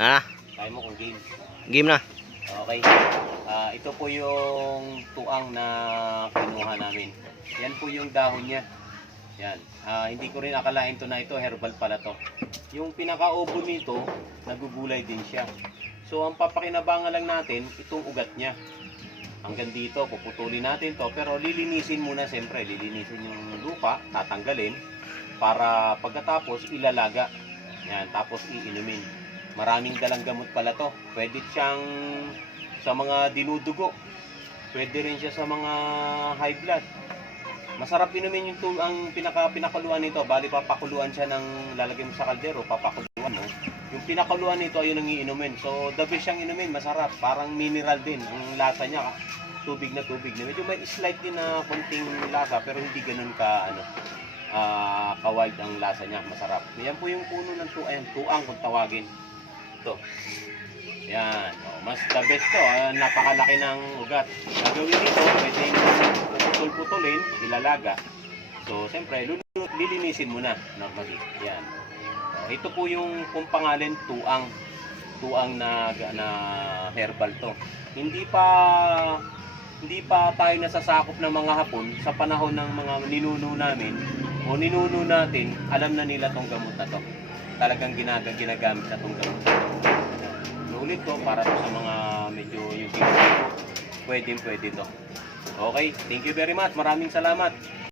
Ah, Kaya mo kung game. game na. Okay. Ito po yung tuang na kinuha namin. Yan po yung dahon niya. Yan. Hindi ko rin akalain to na ito, herbal pala to. Yung pinaka-ubo nito, nagugulay din siya. So ang papakinabangan lang natin, itong ugat niya. Hanggang dito, puputulin natin to. Pero lilinisin muna siyempre. Lilinisin yung lupa, tatanggalin. Para pagkatapos, ilalaga. Yan, tapos iinumin. Maraming dalang gamot pala to. Pwede siyang sa mga dinudugo. Pwede rin siya sa mga high blood. Masarap inumin yung ang pinakuluan nito. Bali papakuluan siya ng lalagay mo sa kaldero, papakuluan mo. Yung pinakuluan nito ayun ang iinumin. So the best siyang inumin, masarap. Parang mineral din ang lasa niya. Tubig na tubig. Medyo may slight din na konting lasa pero hindi ganoon ka ka-wide ang lasa niya, masarap. Yan po yung puno ng tuang kung tawagin. Ito. Yan. Mas the best to. Napakalaki ng ugat. Gagawin nito, pwede puputol-putulin, ilalaga. So, siyempre, lilinisin mo na. Normally. Yan. Ito po yung kung pangalan, tuang. Tuang na herbal to. Hindi pa tayo nasasakop ng mga Hapon sa panahon ng mga ninuno namin o ninuno natin, alam na nila tong gamot na to. Talagang ginagamit na tong gamot na to. Ulit ko para sa mga medyo yung pwede to. Okay, thank you very much. Maraming salamat.